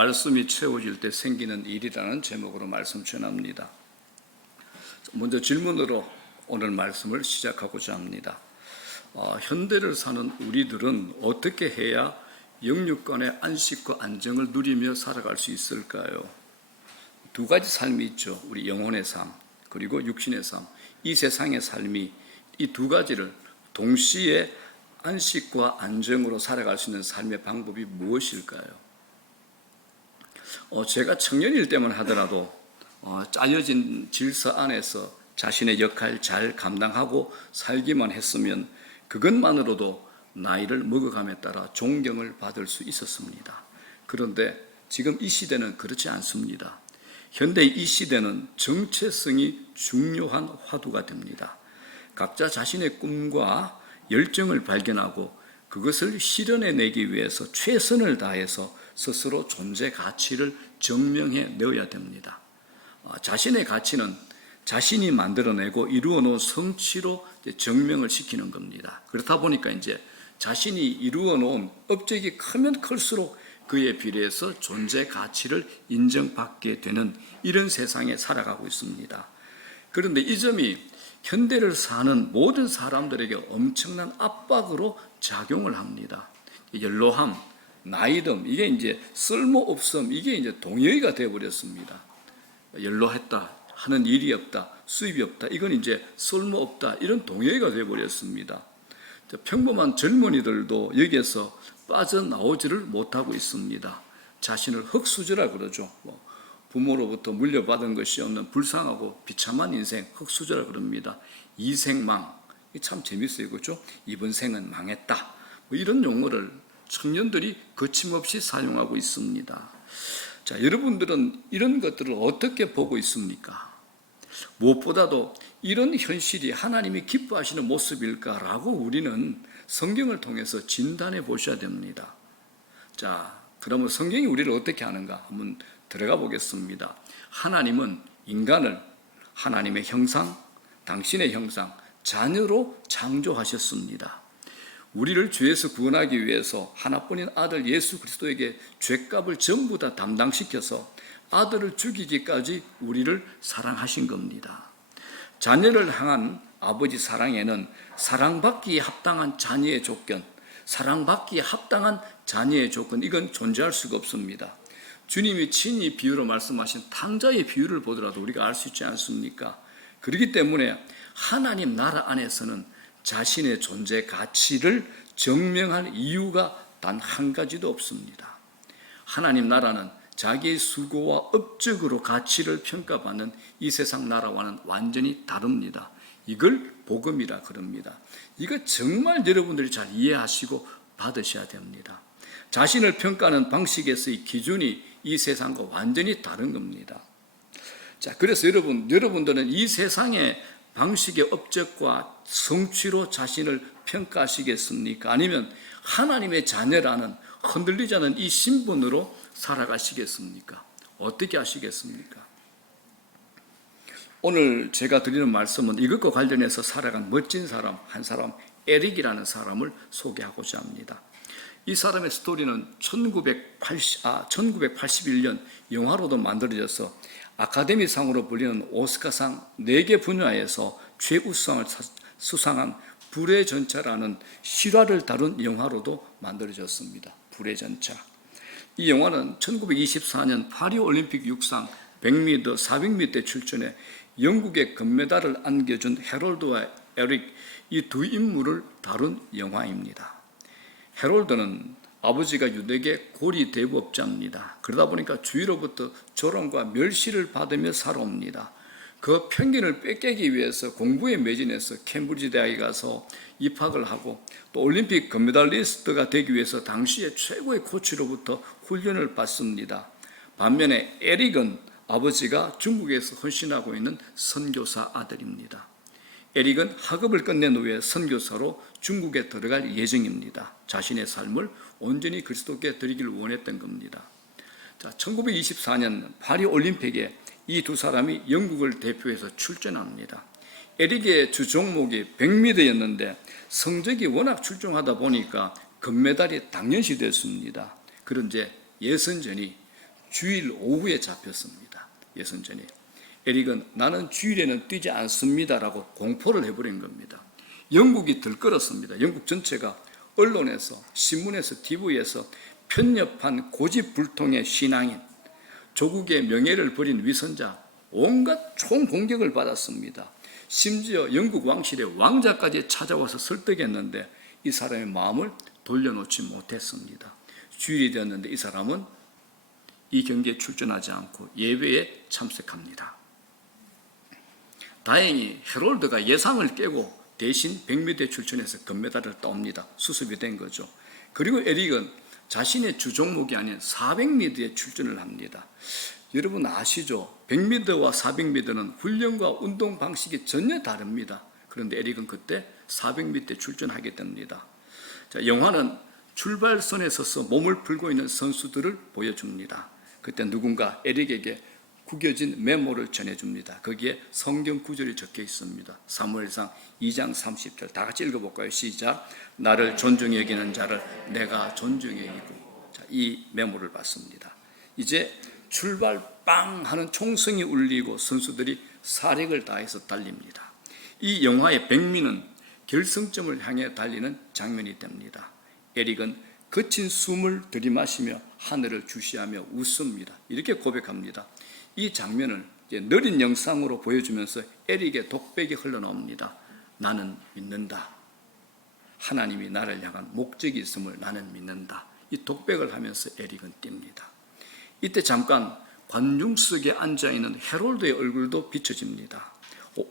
말씀이 채워질 때 생기는 일이라는 제목으로 말씀 전합니다. 먼저 질문으로 오늘 말씀을 시작하고자 합니다. 현대를 사는 우리들은 어떻게 해야 영육간의 안식과 안정을 누리며 살아갈 수 있을까요? 두 가지 삶이 있죠. 우리 영혼의 삶 그리고 육신의 삶, 이 세상의 삶이 이 두 가지를 동시에 안식과 안정으로 살아갈 수 있는 삶의 방법이 무엇일까요? 제가 청년일 때만 하더라도 짜여진 질서 안에서 자신의 역할 잘 감당하고 살기만 했으면 그것만으로도 나이를 먹어감에 따라 존경을 받을 수 있었습니다. 그런데 지금 이 시대는 그렇지 않습니다. 현대 이 시대는 정체성이 중요한 화두가 됩니다. 각자 자신의 꿈과 열정을 발견하고 그것을 실현해내기 위해서 최선을 다해서 스스로 존재 가치를 증명해 내어야 됩니다. 자신의 가치는 자신이 만들어내고 이루어놓은 성취로 증명을 시키는 겁니다. 그렇다 보니까 이제 자신이 이루어놓은 업적이 크면 클수록 그에 비례해서 존재 가치를 인정받게 되는 이런 세상에 살아가고 있습니다. 그런데 이 점이 현대를 사는 모든 사람들에게 엄청난 압박으로 작용을 합니다. 연로함, 나이듦, 이게 이제 쓸모없음, 이게 이제 동의어가 되어버렸습니다. 연로했다, 하는 일이 없다, 수입이 없다, 이건 이제 쓸모없다, 이런 동의어가 되어버렸습니다. 평범한 젊은이들도 여기에서 빠져나오지를 못하고 있습니다. 자신을 흙수저라 그러죠. 부모로부터 물려받은 것이 없는 불쌍하고 비참한 인생, 흙수저라 그럽니다. 이생망, 참 재밌어요, 그렇죠? 이번 생은 망했다, 이런 용어를 청년들이 거침없이 사용하고 있습니다. 자, 여러분들은 이런 것들을 어떻게 보고 있습니까? 무엇보다도 이런 현실이 하나님이 기뻐하시는 모습일까라고 우리는 성경을 통해서 진단해 보셔야 됩니다. 자, 그러면 성경이 우리를 어떻게 하는가 한번 들어가 보겠습니다. 하나님은 인간을 하나님의 형상, 당신의 형상, 자녀로 창조하셨습니다. 우리를 죄에서 구원하기 위해서 하나뿐인 아들 예수 그리스도에게 죄값을 전부 다 담당시켜서 아들을 죽이기까지 우리를 사랑하신 겁니다. 자녀를 향한 아버지 사랑에는 사랑받기에 합당한 자녀의 조건, 사랑받기에 합당한 자녀의 조건, 이건 존재할 수가 없습니다. 주님이 친히 비유로 말씀하신 탕자의 비유를 보더라도 우리가 알 수 있지 않습니까? 그렇기 때문에 하나님 나라 안에서는 자신의 존재 가치를 증명할 이유가 단 한 가지도 없습니다. 하나님 나라는 자기의 수고와 업적으로 가치를 평가받는 이 세상 나라와는 완전히 다릅니다. 이걸 복음이라 그럽니다. 이거 정말 여러분들이 잘 이해하시고 받으셔야 됩니다. 자신을 평가하는 방식에서의 기준이 이 세상과 완전히 다른 겁니다. 자, 그래서 여러분들은 이 세상의 방식의 업적과 성취로 자신을 평가하시겠습니까? 아니면 하나님의 자녀라는 흔들리지 않은 이 신분으로 살아가시겠습니까? 어떻게 하시겠습니까? 오늘 제가 드리는 말씀은 이것과 관련해서 살아간 멋진 사람, 한 사람, 에릭이라는 사람을 소개하고자 합니다. 이 사람의 스토리는 1981년 영화로도 만들어져서 아카데미상으로 불리는 오스카상 4개 분야에서 최우수상을 수상한 불의 전차라는 실화를 다룬 영화로도 만들어졌습니다. 불의 전차. 이 영화는 1924년 파리올림픽 육상 100m, 400m에 출전해 영국의 금메달을 안겨준 해롤드와 에릭, 이 두 인물을 다룬 영화입니다. 해롤드는 아버지가 유대계 고리 대부업자입니다. 그러다 보니까 주위로부터 조롱과 멸시를 받으며 살아옵니다. 그 편견을 뺏기기 위해서 공부에 매진해서 캠브리지 대학에 가서 입학을 하고 또 올림픽 금메달리스트가 되기 위해서 당시의 최고의 코치로부터 훈련을 받습니다. 반면에 에릭은 아버지가 중국에서 헌신하고 있는 선교사 아들입니다. 에릭은 학업을 끝낸 후에 선교사로 중국에 들어갈 예정입니다. 자신의 삶을 온전히 그리스도께 드리기를 원했던 겁니다. 자, 1924년 파리올림픽에 이 두 사람이 영국을 대표해서 출전합니다. 에릭의 주 종목이 100m였는데 성적이 워낙 출중하다 보니까 금메달이 당연시 됐습니다. 그런데 예선전이 주일 오후에 잡혔습니다. 예선전이. 에릭은 나는 주일에는 뛰지 않습니다라고 공포를 해버린 겁니다. 영국이 들끓었습니다. 영국 전체가 언론에서, 신문에서, TV에서 편협한 고집불통의 신앙인, 조국의 명예를 버린 위선자, 온갖 총공격을 받았습니다. 심지어 영국 왕실의 왕자까지 찾아와서 설득했는데 이 사람의 마음을 돌려놓지 못했습니다. 주일이 되었는데 이 사람은 이 경기에 출전하지 않고 예배에 참석합니다. 다행히 헤롤드가 예상을 깨고 대신 100m에 출전해서 금메달을 따옵니다. 수습이 된 거죠. 그리고 에릭은 자신의 주 종목이 아닌 400m에 출전을 합니다. 여러분 아시죠? 100m와 400m는 훈련과 운동 방식이 전혀 다릅니다. 그런데 에릭은 그때 400m에 출전하게 됩니다. 자, 영화는 출발선에 서서 몸을 풀고 있는 선수들을 보여줍니다. 그때 누군가 에릭에게 구겨진 메모를 전해줍니다. 거기에 성경 구절이 적혀 있습니다. 사무엘상 2장 30절 다 같이 읽어볼까요? 시작. 나를 존중히 여기는 자를 내가 존중히 여기고. 자, 이 메모를 받습니다. 이제 출발 빵 하는 총성이 울리고 선수들이 사력을 다해서 달립니다. 이 영화의 백미는 결승점을 향해 달리는 장면이 됩니다. 에릭은 거친 숨을 들이마시며 하늘을 주시하며 웃습니다. 이렇게 고백합니다. 이 장면을 이제 느린 영상으로 보여주면서 에릭의 독백이 흘러나옵니다. 나는 믿는다. 하나님이 나를 향한 목적이 있음을 나는 믿는다. 이 독백을 하면서 에릭은 뜁니다. 이때 잠깐 관중 속에 앉아있는 헤롤드의 얼굴도 비춰집니다.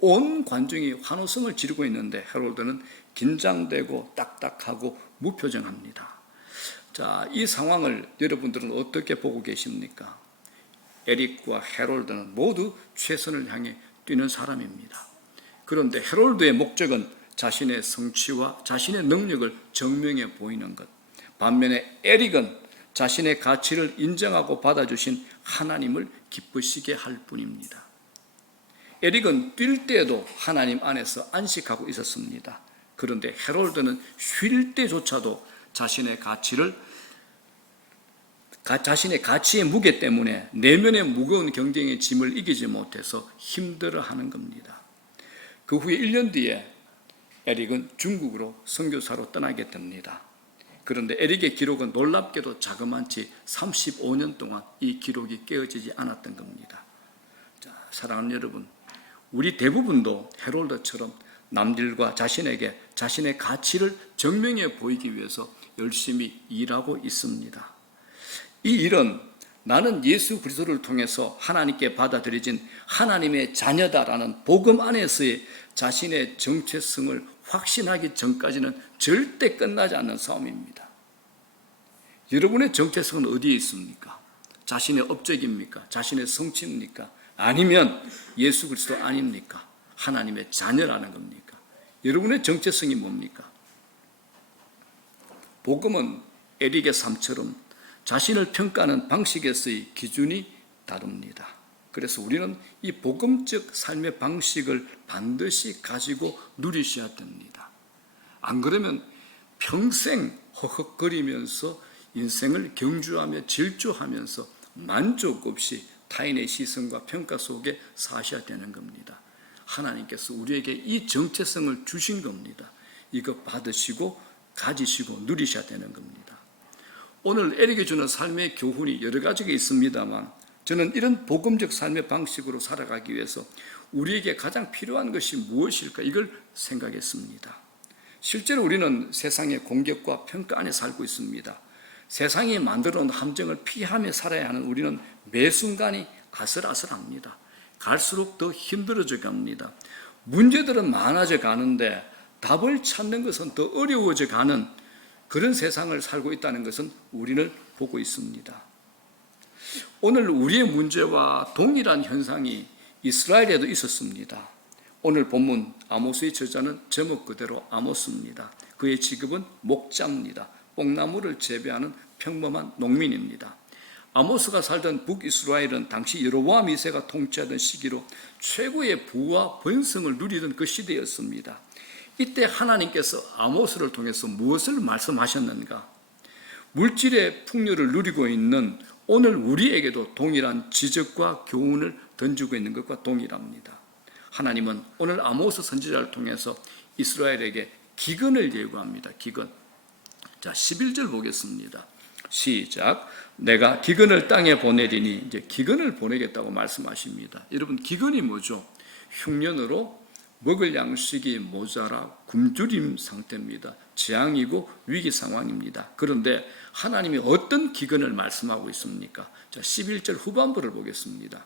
온 관중이 환호성을 지르고 있는데 헤롤드는 긴장되고 딱딱하고 무표정합니다. 자, 이 상황을 여러분들은 어떻게 보고 계십니까? 에릭과 헤롤드는 모두 최선을 향해 뛰는 사람입니다. 그런데 헤롤드의 목적은 자신의 성취와 자신의 능력을 증명해 보이는 것. 반면에 에릭은 자신의 가치를 인정하고 받아주신 하나님을 기쁘시게 할 뿐입니다. 에릭은 뛸 때에도 하나님 안에서 안식하고 있었습니다. 그런데 헤롤드는 쉴 때조차도 자신의 가치의 무게 때문에 내면의 무거운 경쟁의 짐을 이기지 못해서 힘들어하는 겁니다. 그 후에 1년 뒤에 에릭은 중국으로 선교사로 떠나게 됩니다. 그런데 에릭의 기록은 놀랍게도 자그마치 35년 동안 이 기록이 깨어지지 않았던 겁니다. 자, 사랑하는 여러분, 우리 대부분도 헤롤드처럼 남들과 자신에게 자신의 가치를 증명해 보이기 위해서 열심히 일하고 있습니다. 이 일은 나는 예수 그리스도를 통해서 하나님께 받아들여진 하나님의 자녀다라는 복음 안에서의 자신의 정체성을 확신하기 전까지는 절대 끝나지 않는 싸움입니다. 여러분의 정체성은 어디에 있습니까? 자신의 업적입니까? 자신의 성취입니까? 아니면 예수 그리스도 아닙니까? 하나님의 자녀라는 겁니까? 여러분의 정체성이 뭡니까? 복음은 에릭의 삶처럼 자신을 평가하는 방식에서의 기준이 다릅니다. 그래서 우리는 이 복음적 삶의 방식을 반드시 가지고 누리셔야 됩니다. 안 그러면 평생 허헉거리면서 인생을 경주하며 질주하면서 만족 없이 타인의 시선과 평가 속에 사셔야 되는 겁니다. 하나님께서 우리에게 이 정체성을 주신 겁니다. 이거 받으시고 가지시고 누리셔야 되는 겁니다. 오늘 에릭이 주는 삶의 교훈이 여러 가지가 있습니다만 저는 이런 복음적 삶의 방식으로 살아가기 위해서 우리에게 가장 필요한 것이 무엇일까 이걸 생각했습니다. 실제로 우리는 세상의 공격과 평가 안에 살고 있습니다. 세상이 만들어 놓은 함정을 피하며 살아야 하는 우리는 매 순간이 아슬아슬합니다. 갈수록 더 힘들어져 갑니다. 문제들은 많아져 가는데 답을 찾는 것은 더 어려워져 가는 그런 세상을 살고 있다는 것은 우리를 보고 있습니다. 오늘 우리의 문제와 동일한 현상이 이스라엘에도 있었습니다. 오늘 본문 아모스의 저자는 제목 그대로 아모스입니다. 그의 직업은 목자입니다. 뽕나무를 재배하는 평범한 농민입니다. 아모스가 살던 북이스라엘은 당시 여로보암 2세가 통치하던 시기로 최고의 부와 번성을 누리던 그 시대였습니다. 이때 하나님께서 아모스를 통해서 무엇을 말씀하셨는가? 물질의 풍요를 누리고 있는 오늘 우리에게도 동일한 지적과 교훈을 던지고 있는 것과 동일합니다. 하나님은 오늘 아모스 선지자를 통해서 이스라엘에게 기근을 예고합니다. 기근. 자, 11절 보겠습니다. 시작. 내가 기근을 땅에 보내리니, 이제 기근을 보내겠다고 말씀하십니다. 여러분, 기근이 뭐죠? 흉년으로 먹을 양식이 모자라 굶주림 상태입니다. 재앙이고 위기 상황입니다. 그런데 하나님이 어떤 기근을 말씀하고 있습니까? 자, 11절 후반부를 보겠습니다.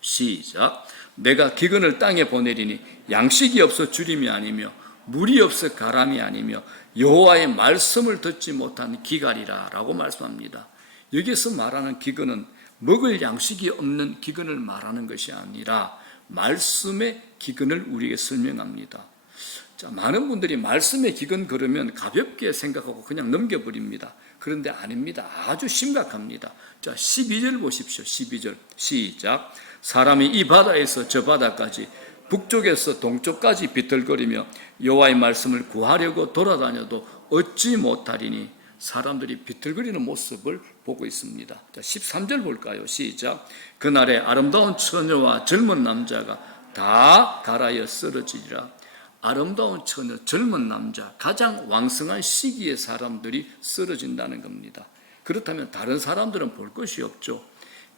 시작. 내가 기근을 땅에 보내리니 양식이 없어 주림이 아니며 물이 없어 가람이 아니며 여호와의 말씀을 듣지 못한 기갈이라 라고 말씀합니다. 여기서 말하는 기근은 먹을 양식이 없는 기근을 말하는 것이 아니라 말씀의 기근을 우리에게 설명합니다. 자, 많은 분들이 말씀의 기근 그러면 가볍게 생각하고 그냥 넘겨버립니다. 그런데 아닙니다. 아주 심각합니다. 자, 12절 보십시오. 12절 시작. 사람이 이 바다에서 저 바다까지 북쪽에서 동쪽까지 비틀거리며 여호와의 말씀을 구하려고 돌아다녀도 얻지 못하리니, 사람들이 비틀거리는 모습을 보고 있습니다. 자, 13절 볼까요? 시작. 그날에 아름다운 처녀와 젊은 남자가 다 갈아여 쓰러지리라. 아름다운 처녀, 젊은 남자, 가장 왕성한 시기에 사람들이 쓰러진다는 겁니다. 그렇다면 다른 사람들은 볼 것이 없죠.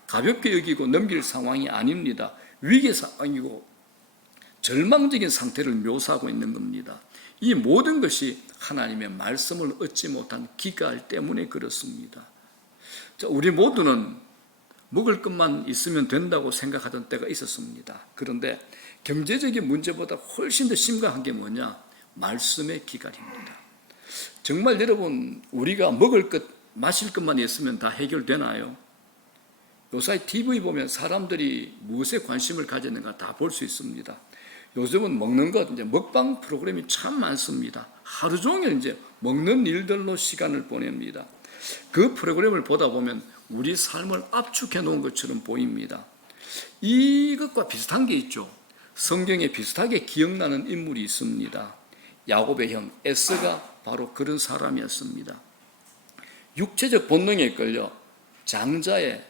가볍게 여기고 넘길 상황이 아닙니다. 위기 상황이고 절망적인 상태를 묘사하고 있는 겁니다. 이 모든 것이 하나님의 말씀을 얻지 못한 기갈 때문에 그렇습니다. 자, 우리 모두는 먹을 것만 있으면 된다고 생각하던 때가 있었습니다. 그런데 경제적인 문제보다 훨씬 더 심각한 게 뭐냐? 말씀의 기갈입니다. 정말 여러분, 우리가 먹을 것, 마실 것만 있으면 다 해결되나요? 요새 TV 보면 사람들이 무엇에 관심을 가졌는가 다 볼 수 있습니다. 요즘은 먹는 것, 이제 먹방 프로그램이 참 많습니다. 하루 종일 이제 먹는 일들로 시간을 보냅니다. 그 프로그램을 보다 보면 우리 삶을 압축해 놓은 것처럼 보입니다. 이것과 비슷한 게 있죠. 성경에 비슷하게 기억나는 인물이 있습니다. 야곱의 형 에서가 바로 그런 사람이었습니다. 육체적 본능에 끌려 장자의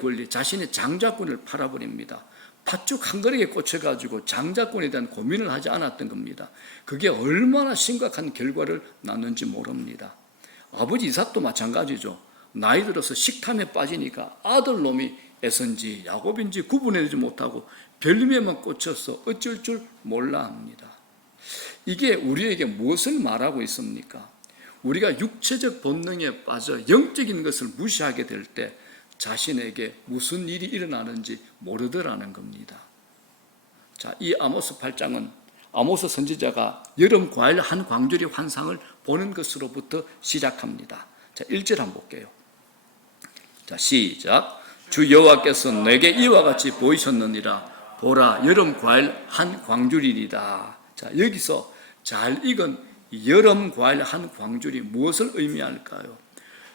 권리, 자신의 장자권을 팔아버립니다. 팥죽 한 그릇에 꽂혀가지고 장자권에 대한 고민을 하지 않았던 겁니다. 그게 얼마나 심각한 결과를 낳는지 모릅니다. 아버지 이삭도 마찬가지죠. 나이 들어서 식탐에 빠지니까 아들놈이 에서인지 야곱인지 구분해내지 못하고 별림에만 꽂혀서 어쩔 줄 몰라 합니다. 이게 우리에게 무엇을 말하고 있습니까? 우리가 육체적 본능에 빠져 영적인 것을 무시하게 될 때 자신에게 무슨 일이 일어나는지 모르더라는 겁니다. 자, 이 아모스 8장은 아모스 선지자가 여름 과일 한 광주리 환상을 보는 것으로부터 시작합니다. 자, 1절 한번 볼게요. 자, 시작. 주 여호와께서 내게 이와 같이 보이셨느니라. 보라, 여름 과일 한 광주리이다. 자, 여기서 잘 익은 여름 과일 한 광주리 무엇을 의미할까요?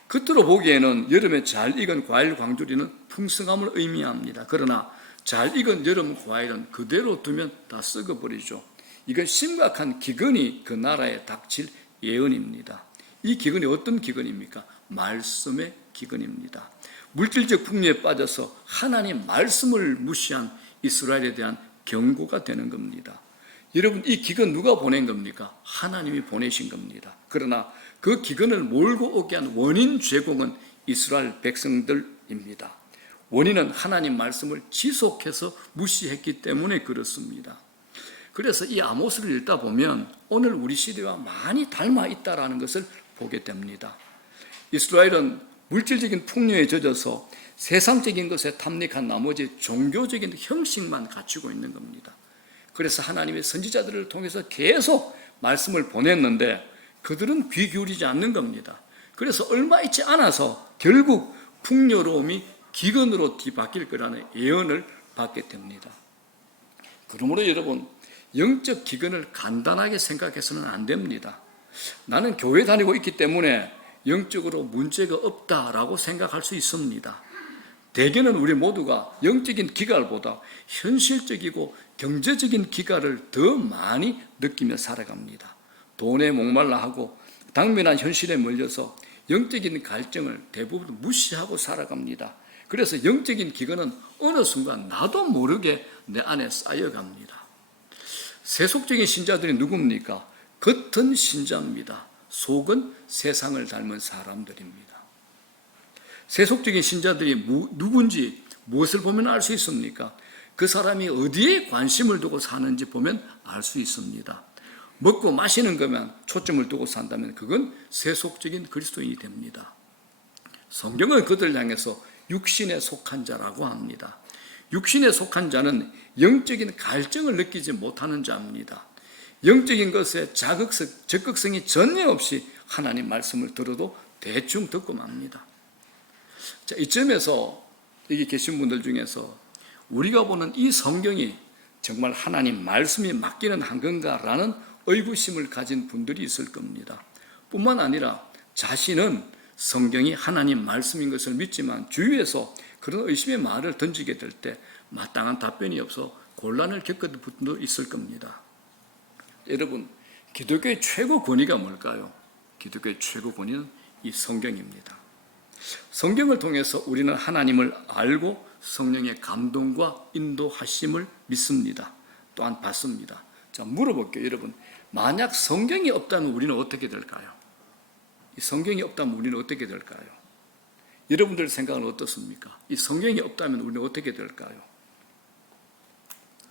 겉으로 보기에는 여름에 잘 익은 과일 광주리는 풍성함을 의미합니다. 그러나 잘 익은 여름 과일은 그대로 두면 다 썩어버리죠. 이건 심각한 기근이 그 나라에 닥칠 예언입니다. 이 기근이 어떤 기근입니까? 말씀의 기근입니다. 물질적 풍요에 빠져서 하나님 말씀을 무시한 이스라엘에 대한 경고가 되는 겁니다. 여러분, 이 기근 누가 보낸 겁니까? 하나님이 보내신 겁니다. 그러나 그 기근을 몰고 오게 한 원인 제공은 이스라엘 백성들입니다. 원인은 하나님 말씀을 지속해서 무시했기 때문에 그렇습니다. 그래서 이 아모스를 읽다 보면 오늘 우리 시대와 많이 닮아 있다는 것을 보게 됩니다. 이스라엘은 물질적인 풍요에 젖어서 세상적인 것에 탐닉한 나머지 종교적인 형식만 갖추고 있는 겁니다. 그래서 하나님의 선지자들을 통해서 계속 말씀을 보냈는데 그들은 귀 기울이지 않는 겁니다. 그래서 얼마 있지 않아서 결국 풍요로움이 기근으로 뒤바뀔 거라는 예언을 받게 됩니다. 그러므로 여러분, 영적 기근을 간단하게 생각해서는 안 됩니다. 나는 교회 다니고 있기 때문에 영적으로 문제가 없다라고 생각할 수 있습니다. 대개는 우리 모두가 영적인 기갈보다 현실적이고 경제적인 기갈을 더 많이 느끼며 살아갑니다. 돈에 목말라 하고 당면한 현실에 몰려서 영적인 갈증을 대부분 무시하고 살아갑니다. 그래서 영적인 기근은 어느 순간 나도 모르게 내 안에 쌓여갑니다. 세속적인 신자들이 누굽니까? 겉은 신자입니다. 속은 세상을 닮은 사람들입니다. 세속적인 신자들이 누군지 무엇을 보면 알 수 있습니까? 그 사람이 어디에 관심을 두고 사는지 보면 알 수 있습니다. 먹고 마시는 것만 초점을 두고 산다면 그건 세속적인 그리스도인이 됩니다. 성경은 그들을 향해서 육신에 속한 자라고 합니다. 육신에 속한 자는 영적인 갈증을 느끼지 못하는 자입니다. 영적인 것에 적극성이 전혀 없이 하나님 말씀을 들어도 대충 듣고 맙니다. 자, 이쯤에서 여기 계신 분들 중에서 우리가 보는 이 성경이 정말 하나님 말씀이 맞기는 한 건가라는 의구심을 가진 분들이 있을 겁니다. 뿐만 아니라 자신은 성경이 하나님 말씀인 것을 믿지만 주위에서 그런 의심의 말을 던지게 될 때 마땅한 답변이 없어 곤란을 겪는 분도 있을 겁니다. 여러분, 기독교의 최고 권위가 뭘까요? 기독교의 최고 권위는 이 성경입니다. 성경을 통해서 우리는 하나님을 알고 성령의 감동과 인도하심을 믿습니다. 또한 받습니다. 자, 물어볼게요, 여러분. 만약 성경이 없다면 우리는 어떻게 될까요? 이 성경이 없다면 우리는 어떻게 될까요? 여러분들 생각은 어떻습니까? 이 성경이 없다면 우리는 어떻게 될까요?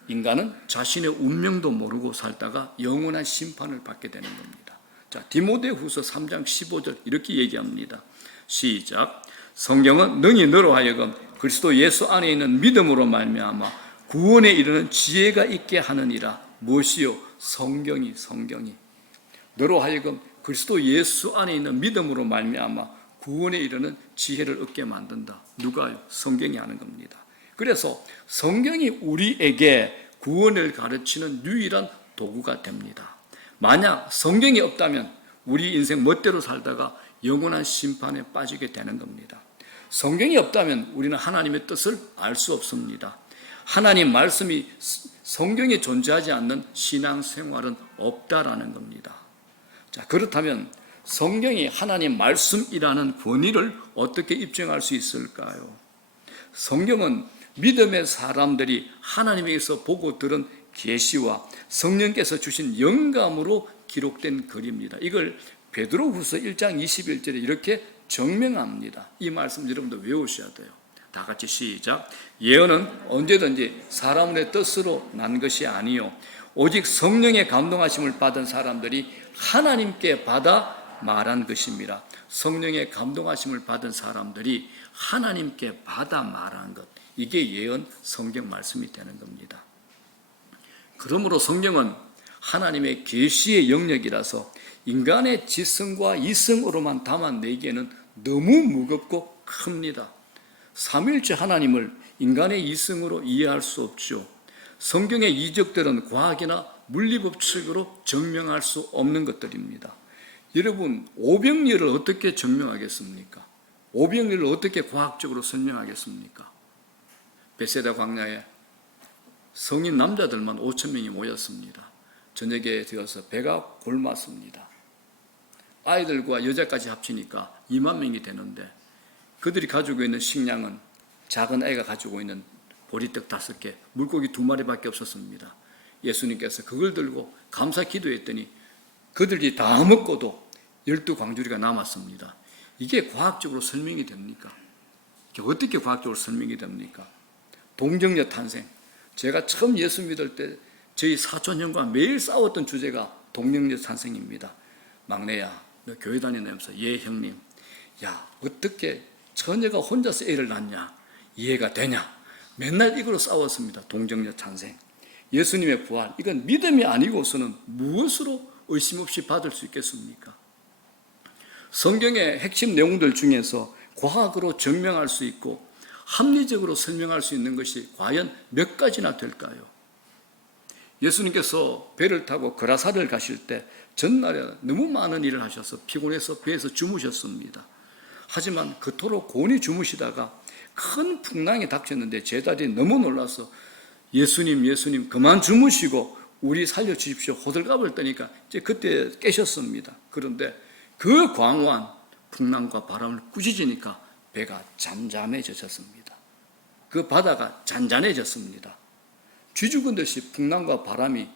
인간은 자신의 운명도 모르고 살다가 영원한 심판을 받게 되는 겁니다. 자, 디모데후서 3장 15절 이렇게 얘기합니다. 시작. 성경은 능히 너로 하여금 그리스도 예수 안에 있는 믿음으로 말미암아 구원에 이르는 지혜가 있게 하느니라. 무엇이요? 성경이 너로 하여금 그리스도 예수 안에 있는 믿음으로 말미암아 구원에 이르는 지혜를 얻게 만든다. 누가요? 성경이 하는 겁니다. 그래서 성경이 우리에게 구원을 가르치는 유일한 도구가 됩니다. 만약 성경이 없다면 우리 인생 멋대로 살다가 영원한 심판에 빠지게 되는 겁니다. 성경이 없다면 우리는 하나님의 뜻을 알 수 없습니다. 하나님 말씀이 성경에 존재하지 않는 신앙생활은 없다라는 겁니다. 자, 그렇다면 성경이 하나님 말씀이라는 권위를 어떻게 입증할 수 있을까요? 성경은 믿음의 사람들이 하나님에게서 보고 들은 계시와 성령께서 주신 영감으로 기록된 글입니다. 이걸 베드로후서 1장 21절에 이렇게 정명합니다. 이 말씀 여러분도 외우셔야 돼요. 다 같이 시작. 예언은 언제든지 사람의 뜻으로 난 것이 아니요 오직 성령의 감동하심을 받은 사람들이 하나님께 받아 말한 것입니다. 성령의 감동하심을 받은 사람들이 하나님께 받아 말한 것, 이게 예언 성경 말씀이 되는 겁니다. 그러므로 성경은 하나님의 계시의 영역이라서 인간의 지성과 이성으로만 담아내기에는 너무 무겁고 큽니다. 삼위일체 하나님을 인간의 이성으로 이해할 수 없죠. 성경의 이적들은 과학이나 물리법칙으로 증명할 수 없는 것들입니다. 여러분, 오병이어를 어떻게 증명하겠습니까? 오병이어를 어떻게 과학적으로 설명하겠습니까? 베세다 광야에 성인 남자들만 5,000명이 모였습니다. 저녁에 되어서 배가 골맞습니다. 아이들과 여자까지 합치니까 2만 명이 되는데 그들이 가지고 있는 식량은 작은 아이가 가지고 있는 보리떡 5개, 물고기 2마리밖에 없었습니다. 예수님께서 그걸 들고 감사 기도했더니 그들이 다 먹고도 12광주리가 남았습니다. 이게 과학적으로 설명이 됩니까? 이게 어떻게 과학적으로 설명이 됩니까? 동정녀 탄생. 제가 처음 예수 믿을 때 저희 사촌 형과 매일 싸웠던 주제가 동정녀 탄생입니다. 막내야, 너 교회 다니면서 예 형님, 야 어떻게 처녀가 혼자서 애를 낳냐? 이해가 되냐? 맨날 이걸로 싸웠습니다. 동정녀 탄생. 예수님의 부활, 이건 믿음이 아니고서는 무엇으로 의심 없이 받을 수 있겠습니까? 성경의 핵심 내용들 중에서 과학으로 증명할 수 있고 합리적으로 설명할 수 있는 것이 과연 몇 가지나 될까요? 예수님께서 배를 타고 그라사를 가실 때 전날에 너무 많은 일을 하셔서 피곤해서 배에서 주무셨습니다. 하지만 그토록 곤히 주무시다가 큰 풍랑이 닥쳤는데 제자들이 너무 놀라서 예수님 그만 주무시고 우리 살려주십시오 호들갑을 떠니까 이제 그때 깨셨습니다. 그런데 그 광활한 풍랑과 바람을 꾸짖으니까 배가 잠잠해졌습니다. 그 바다가 잔잔해졌습니다. 쥐죽은 듯이 풍랑과 바람이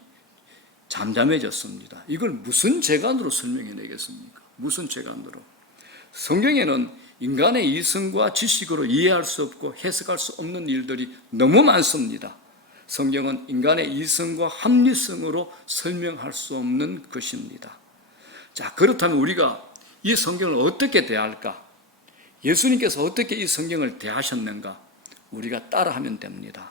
잠잠해졌습니다. 이걸 무슨 재간으로 설명해내겠습니까? 무슨 재간으로? 성경에는 인간의 이성과 지식으로 이해할 수 없고 해석할 수 없는 일들이 너무 많습니다. 성경은 인간의 이성과 합리성으로 설명할 수 없는 것입니다. 자, 그렇다면 우리가 이 성경을 어떻게 대할까? 예수님께서 어떻게 이 성경을 대하셨는가? 우리가 따라하면 됩니다.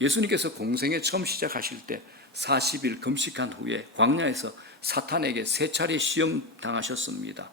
예수님께서 공생에 처음 시작하실 때 40일 금식한 후에 광야에서 사탄에게 3차례 시험 당하셨습니다.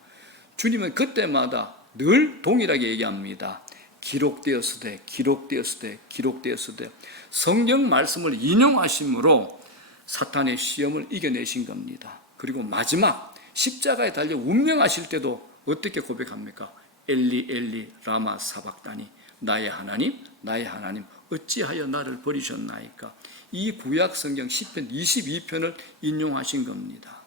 주님은 그때마다 늘 동일하게 얘기합니다. 기록되었으되 기록되었으되 기록되었으되. 성경 말씀을 인용하심으로 사탄의 시험을 이겨내신 겁니다. 그리고 마지막 십자가에 달려 운명하실 때도 어떻게 고백합니까? 엘리 엘리 라마 사박다니, 나의 하나님 나의 하나님 어찌하여 나를 버리셨나이까. 이 구약 성경 시편 22편을 인용하신 겁니다.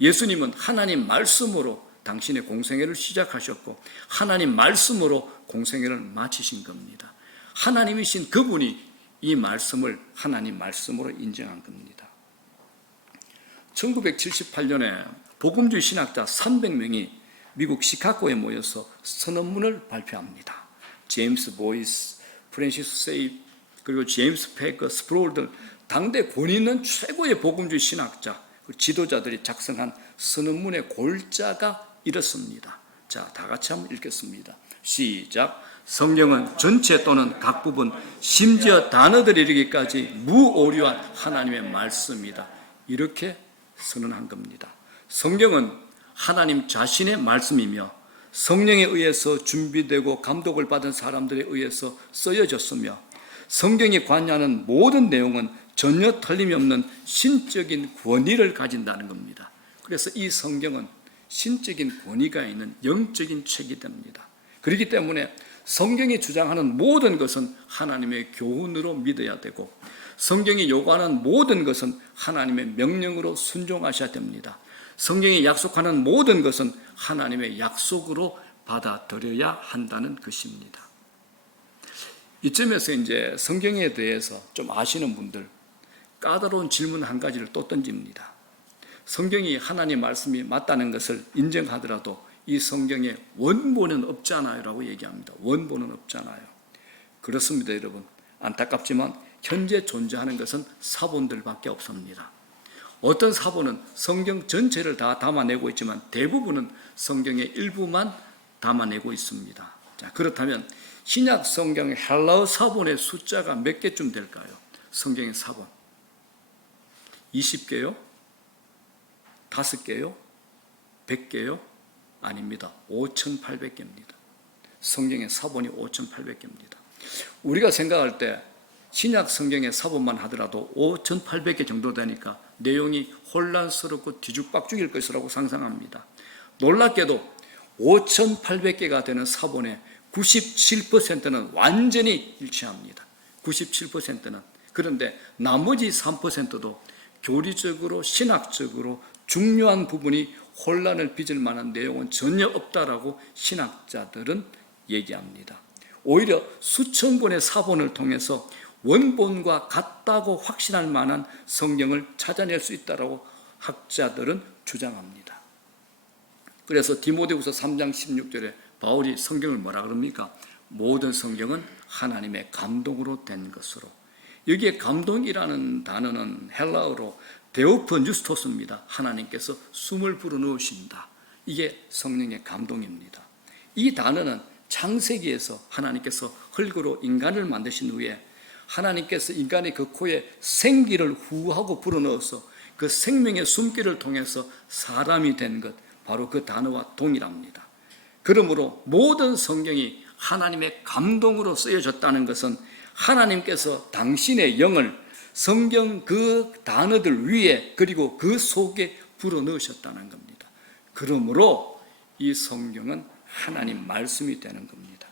예수님은 하나님 말씀으로 당신의 공생애를 시작하셨고 하나님 말씀으로 공생애를 마치신 겁니다. 하나님이신 그분이 이 말씀을 하나님 말씀으로 인정한 겁니다. 1978년에 복음주의 신학자 300명이 미국 시카고에 모여서 선언문을 발표합니다. 제임스 보이스, 프랜시스 세이, 그리고 제임스 패커, 스프롤 등 당대 권위 있는 최고의 복음주의 신학자, 지도자들이 작성한 선언문의 골자가 이렇습니다. 자, 다 같이 한번 읽겠습니다. 시작. 성경은 전체 또는 각 부분, 심지어 단어들이 이르기까지 무오류한 하나님의 말씀이다. 이렇게 선언한 겁니다. 성경은 하나님 자신의 말씀이며 성령에 의해서 준비되고 감독을 받은 사람들에 의해서 쓰여졌으며 성경이 관여하는 모든 내용은 전혀 틀림이 없는 신적인 권위를 가진다는 겁니다. 그래서 이 성경은 신적인 권위가 있는 영적인 책이 됩니다. 그렇기 때문에 성경이 주장하는 모든 것은 하나님의 교훈으로 믿어야 되고 성경이 요구하는 모든 것은 하나님의 명령으로 순종하셔야 됩니다. 성경이 약속하는 모든 것은 하나님의 약속으로 받아들여야 한다는 것입니다. 이쯤에서 이제 성경에 대해서 좀 아시는 분들 까다로운 질문 한 가지를 또 던집니다. 성경이 하나님 말씀이 맞다는 것을 인정하더라도 이 성경에 원본은 없잖아요 라고 얘기합니다. 원본은 없잖아요. 그렇습니다, 여러분. 안타깝지만 현재 존재하는 것은 사본들밖에 없습니다. 어떤 사본은 성경 전체를 다 담아내고 있지만 대부분은 성경의 일부만 담아내고 있습니다. 자, 그렇다면 신약 성경 헬라어 사본의 숫자가 몇 개쯤 될까요? 성경의 사본 20개요? 5개요? 100개요? 아닙니다. 5,800개입니다. 성경의 사본이 5,800개입니다. 우리가 생각할 때 신약 성경의 사본만 하더라도 5,800개 정도 되니까 내용이 혼란스럽고 뒤죽박죽일 것이라고 상상합니다. 놀랍게도 5,800개가 되는 사본의 97%는 완전히 일치합니다. 97%는. 그런데 나머지 3%도 교리적으로 신학적으로 중요한 부분이 혼란을 빚을 만한 내용은 전혀 없다라고 신학자들은 얘기합니다. 오히려 수천 권의 사본을 통해서 원본과 같다고 확신할 만한 성경을 찾아낼 수 있다고 학자들은 주장합니다. 그래서 디모데후서 3장 16절에 바울이 성경을 뭐라 그럽니까? 모든 성경은 하나님의 감동으로 된 것으로. 여기에 감동이라는 단어는 헬라어로 데오프 뉴스토스입니다. 하나님께서 숨을 불어넣으신다. 이게 성령의 감동입니다. 이 단어는 창세기에서 하나님께서 흙으로 인간을 만드신 후에 하나님께서 인간의 그 코에 생기를 후하고 불어넣어서 그 생명의 숨기를 통해서 사람이 된 것, 바로 그 단어와 동일합니다. 그러므로 모든 성경이 하나님의 감동으로 쓰여졌다는 것은 하나님께서 당신의 영을 성경 그 단어들 위에 그리고 그 속에 불어넣으셨다는 겁니다. 그러므로 이 성경은 하나님 말씀이 되는 겁니다.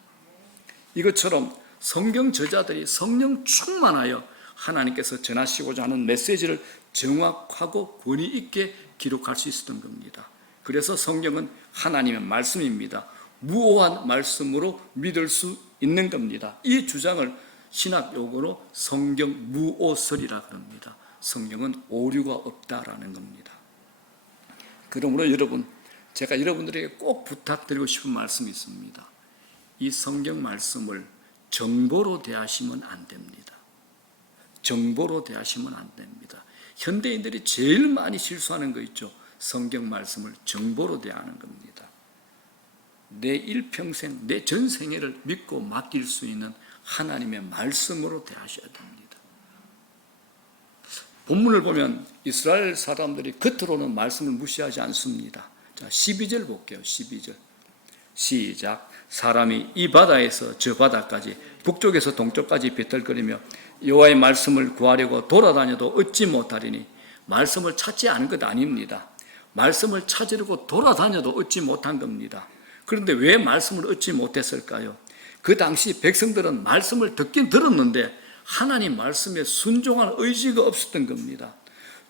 이것처럼 성경 저자들이 성령 충만하여 하나님께서 전하시고자 하는 메시지를 정확하고 권위 있게 기록할 수 있었던 겁니다. 그래서 성경은 하나님의 말씀입니다. 무오한 말씀으로 믿을 수 있는 겁니다. 이 주장을 신학 용어로 성경 무오설이라 그럽니다. 성경은 오류가 없다라는 겁니다. 그러므로 여러분, 제가 여러분들에게 꼭 부탁드리고 싶은 말씀이 있습니다. 이 성경 말씀을 정보로 대하시면 안 됩니다. 정보로 대하시면 안 됩니다. 현대인들이 제일 많이 실수하는 거 있죠. 성경 말씀을 정보로 대하는 겁니다. 내 일평생, 내 전생애를 믿고 맡길 수 있는 하나님의 말씀으로 대하셔야 됩니다. 본문을 보면 이스라엘 사람들이 겉으로는 말씀을 무시하지 않습니다. 자, 12절 볼게요. 12절. 시작. 사람이 이 바다에서 저 바다까지 북쪽에서 동쪽까지 비틀거리며 여호와의 말씀을 구하려고 돌아다녀도 얻지 못하리니 말씀을 찾지 않은 것 아닙니다. 말씀을 찾으려고 돌아다녀도 얻지 못한 겁니다. 그런데 왜 말씀을 얻지 못했을까요? 그 당시 백성들은 말씀을 듣긴 들었는데 하나님 말씀에 순종할 의지가 없었던 겁니다.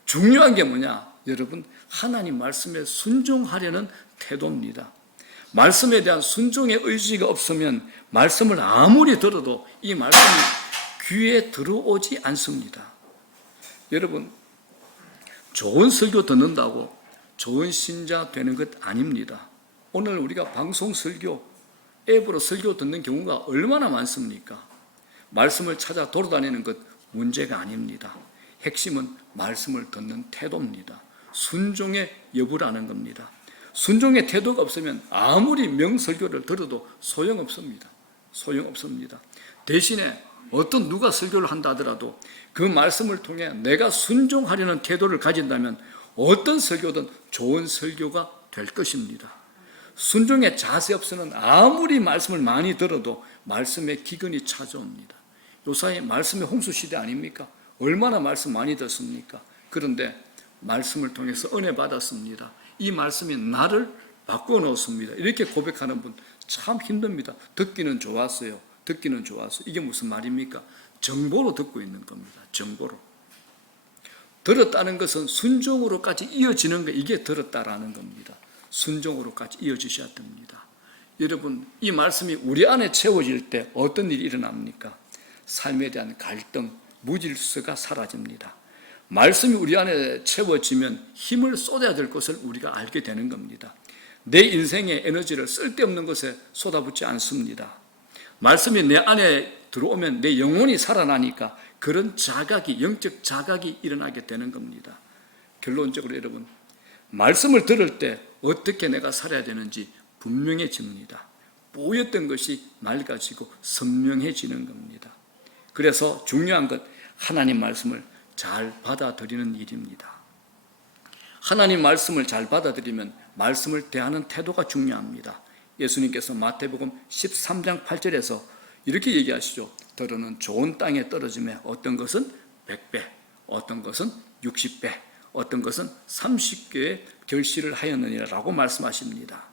중요한 게 뭐냐? 여러분, 하나님 말씀에 순종하려는 태도입니다. 말씀에 대한 순종의 의지가 없으면 말씀을 아무리 들어도 이 말씀이 귀에 들어오지 않습니다. 여러분, 좋은 설교 듣는다고 좋은 신자 되는 것 아닙니다. 오늘 우리가 방송 설교, 앱으로 설교 듣는 경우가 얼마나 많습니까? 말씀을 찾아 돌아다니는 것 문제가 아닙니다. 핵심은 말씀을 듣는 태도입니다. 순종의 여부라는 겁니다. 순종의 태도가 없으면 아무리 명설교를 들어도 소용없습니다. 소용없습니다. 대신에 어떤 누가 설교를 한다 하더라도 그 말씀을 통해 내가 순종하려는 태도를 가진다면 어떤 설교든 좋은 설교가 될 것입니다. 순종의 자세 없이는 아무리 말씀을 많이 들어도 말씀의 기근이 찾아옵니다. 요사이 말씀의 홍수시대 아닙니까? 얼마나 말씀 많이 듣습니까? 그런데 말씀을 통해서 은혜 받았습니다. 이 말씀이 나를 바꿔놓습니다. 이렇게 고백하는 분 참 힘듭니다. 듣기는 좋았어요. 듣기는 좋았어요. 이게 무슨 말입니까? 정보로 듣고 있는 겁니다. 정보로. 들었다는 것은 순종으로까지 이어지는 거, 이게 들었다라는 겁니다. 순종으로까지 이어지셔야 됩니다. 여러분, 이 말씀이 우리 안에 채워질 때 어떤 일이 일어납니까? 삶에 대한 갈등, 무질서가 사라집니다. 말씀이 우리 안에 채워지면 힘을 쏟아야 될 것을 우리가 알게 되는 겁니다. 내 인생의 에너지를 쓸데없는 것에 쏟아붓지 않습니다. 말씀이 내 안에 들어오면 내 영혼이 살아나니까 그런 자각이, 영적 자각이 일어나게 되는 겁니다. 결론적으로 여러분, 말씀을 들을 때 어떻게 내가 살아야 되는지 분명해집니다. 뽀였던 것이 맑아지고 선명해지는 겁니다. 그래서 중요한 것, 하나님 말씀을 잘 받아들이는 일입니다. 하나님 말씀을 잘 받아들이면 말씀을 대하는 태도가 중요합니다. 예수님께서 마태복음 13장 8절에서 이렇게 얘기하시죠. 더러는 좋은 땅에 떨어짐에 어떤 것은 100배, 어떤 것은 60배, 어떤 것은 30배의 결실을 하였느니라고 말씀하십니다.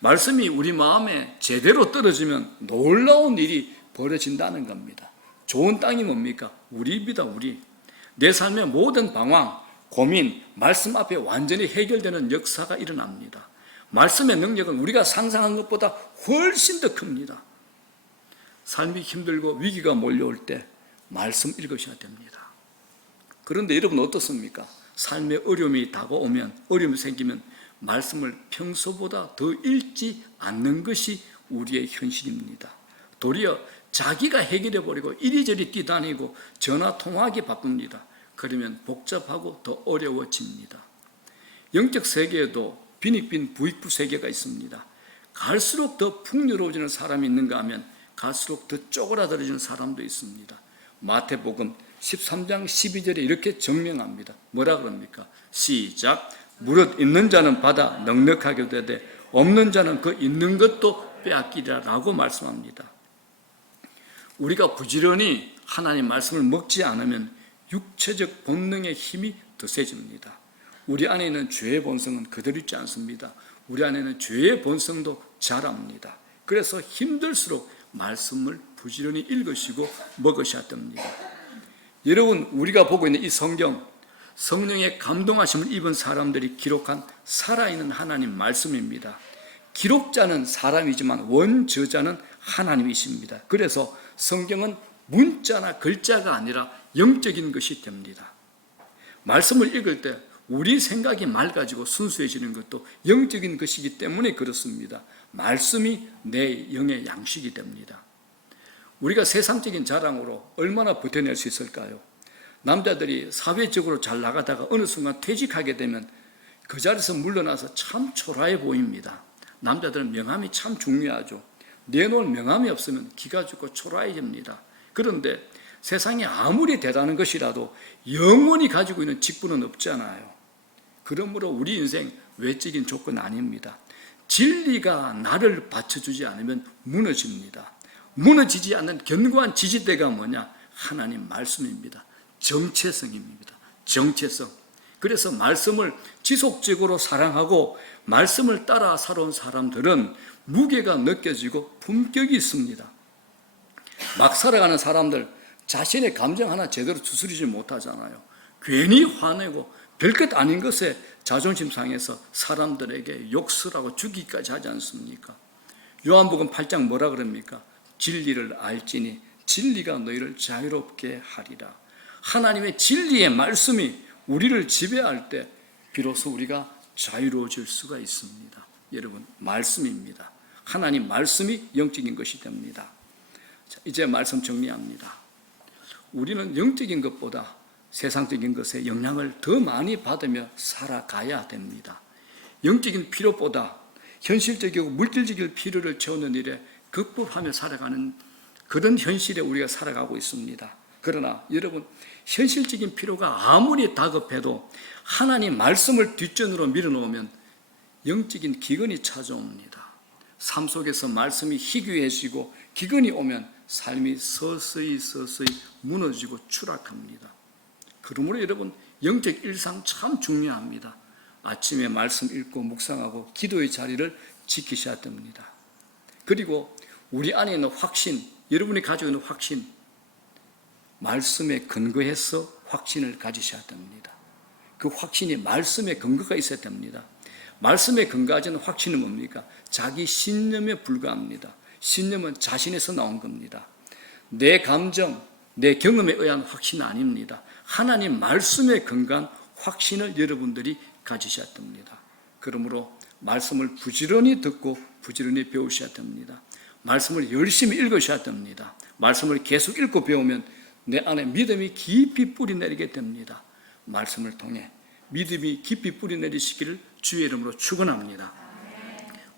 말씀이 우리 마음에 제대로 떨어지면 놀라운 일이 벌어진다는 겁니다. 좋은 땅이 뭡니까? 우리입니다. 우리. 내 삶의 모든 방황, 고민, 말씀 앞에 완전히 해결되는 역사가 일어납니다. 말씀의 능력은 우리가 상상한 것보다 훨씬 더 큽니다. 삶이 힘들고 위기가 몰려올 때 말씀 읽으셔야 됩니다. 그런데 여러분 어떻습니까? 삶의 어려움이 다가오면, 어려움이 생기면 말씀을 평소보다 더 읽지 않는 것이 우리의 현실입니다. 도리어 자기가 해결해버리고 이리저리 뛰다니고 전화 통화하기 바쁩니다. 그러면 복잡하고 더 어려워집니다. 영적 세계에도 빈익빈 부익부 세계가 있습니다. 갈수록 더 풍요로워지는 사람이 있는가 하면 갈수록 더 쪼그라들어지는 사람도 있습니다. 마태복음 13장 12절에 이렇게 정명합니다. 뭐라 그럽니까? 시작. 무릇 있는 자는 받아 넉넉하게 되되 없는 자는 그 있는 것도 빼앗기리라 라고 말씀합니다. 우리가 부지런히 하나님 말씀을 먹지 않으면 육체적 본능의 힘이 더 세집니다. 우리 안에 있는 죄의 본성은 그대로 있지 않습니다. 우리 안에는 죄의 본성도 자랍니다. 그래서 힘들수록 말씀을 부지런히 읽으시고 먹으셔야 됩니다. 여러분, 우리가 보고 있는 이 성경, 성령의 감동하심을 입은 사람들이 기록한 살아있는 하나님 말씀입니다. 기록자는 사람이지만 원저자는 하나님이십니다. 그래서 성경은 문자나 글자가 아니라 영적인 것이 됩니다. 말씀을 읽을 때 우리 생각이 맑아지고 순수해지는 것도 영적인 것이기 때문에 그렇습니다. 말씀이 내 영의 양식이 됩니다. 우리가 세상적인 자랑으로 얼마나 버텨낼 수 있을까요? 남자들이 사회적으로 잘 나가다가 어느 순간 퇴직하게 되면 그 자리에서 물러나서 참 초라해 보입니다. 남자들은 명함이 참 중요하죠. 내놓을 명함이 없으면 기가 죽고 초라해집니다. 그런데 세상에 아무리 대단한 것이라도 영원히 가지고 있는 직분은 없잖아요. 그러므로 우리 인생 외적인 조건 아닙니다. 진리가 나를 받쳐주지 않으면 무너집니다. 무너지지 않는 견고한 지지대가 뭐냐? 하나님 말씀입니다. 정체성입니다. 정체성. 그래서 말씀을 지속적으로 사랑하고 말씀을 따라 살아온 사람들은 무게가 느껴지고 품격이 있습니다. 막 살아가는 사람들 자신의 감정 하나 제대로 추스리지 못하잖아요. 괜히 화내고 별것 아닌 것에 자존심 상해서 사람들에게 욕설하고 죽이기까지 하지 않습니까? 요한복음 8장 뭐라 그럽니까? 진리를 알지니 진리가 너희를 자유롭게 하리라. 하나님의 진리의 말씀이 우리를 지배할 때 비로소 우리가 자유로워질 수가 있습니다. 여러분, 말씀입니다. 하나님 말씀이 영적인 것이 됩니다. 자, 이제 말씀 정리합니다. 우리는 영적인 것보다 세상적인 것에 영향을 더 많이 받으며 살아가야 됩니다. 영적인 필요보다 현실적이고 물질적인 필요를 채우는 일에 극복하며 살아가는 그런 현실에 우리가 살아가고 있습니다. 그러나 여러분, 현실적인 필요가 아무리 다급해도 하나님 말씀을 뒷전으로 밀어놓으면 영적인 기근이 찾아옵니다. 삶 속에서 말씀이 희귀해지고 기근이 오면 삶이 서서히 무너지고 추락합니다. 그러므로 여러분, 영적 일상 참 중요합니다. 아침에 말씀 읽고 묵상하고 기도의 자리를 지키셔야 됩니다. 그리고 우리 안에 있는 확신, 여러분이 가지고 있는 확신, 말씀에 근거해서 확신을 가지셔야 됩니다. 그 확신이 말씀에 근거가 있어야 됩니다. 말씀에 근거하지 않은 확신은 뭡니까? 자기 신념에 불과합니다. 신념은 자신에서 나온 겁니다. 내 감정, 내 경험에 의한 확신은 아닙니다. 하나님 말씀에 근거한 확신을 여러분들이 가지셔야 됩니다. 그러므로 말씀을 부지런히 듣고 부지런히 배우셔야 됩니다. 말씀을 열심히 읽으셔야 됩니다. 말씀을 계속 읽고 배우면 내 안에 믿음이 깊이 뿌리내리게 됩니다. 말씀을 통해 믿음이 깊이 뿌리내리시기를 주의 이름으로 축원합니다.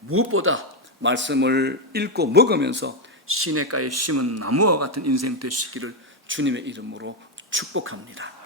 무엇보다 말씀을 읽고 먹으면서 시냇가에 심은 나무와 같은 인생 되시기를 주님의 이름으로 축복합니다.